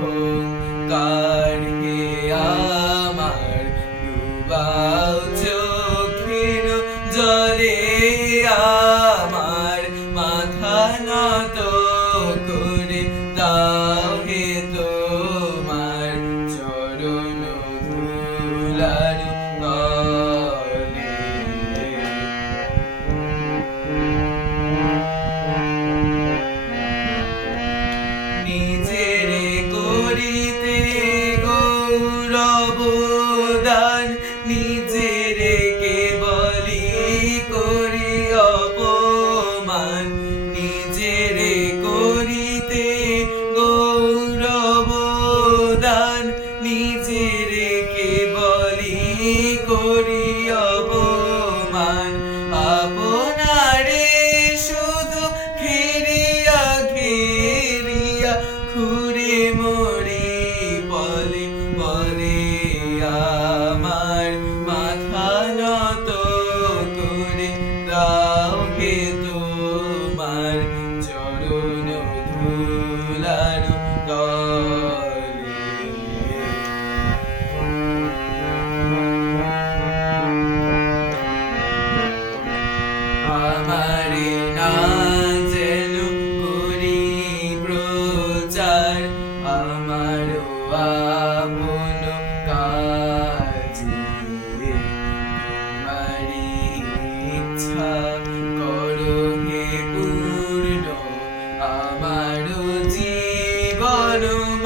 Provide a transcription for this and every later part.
Oh God. Jadu Nudhu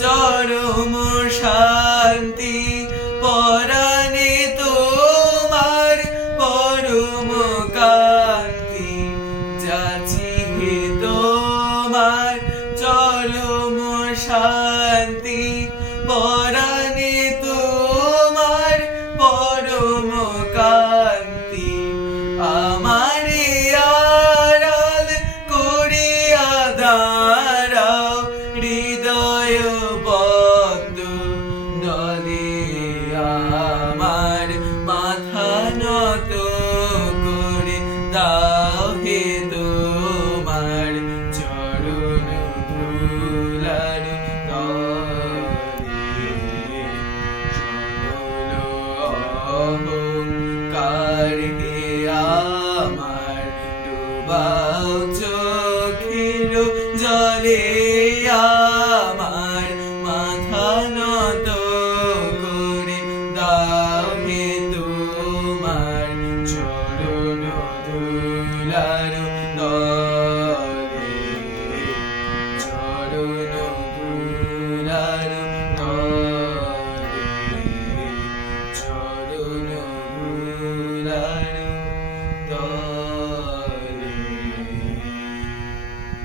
চরম শান্তি পরাণে তোমার পরম কান্তি। যাচি হে তোমার চরম শান্তি পরাণে Oh, just.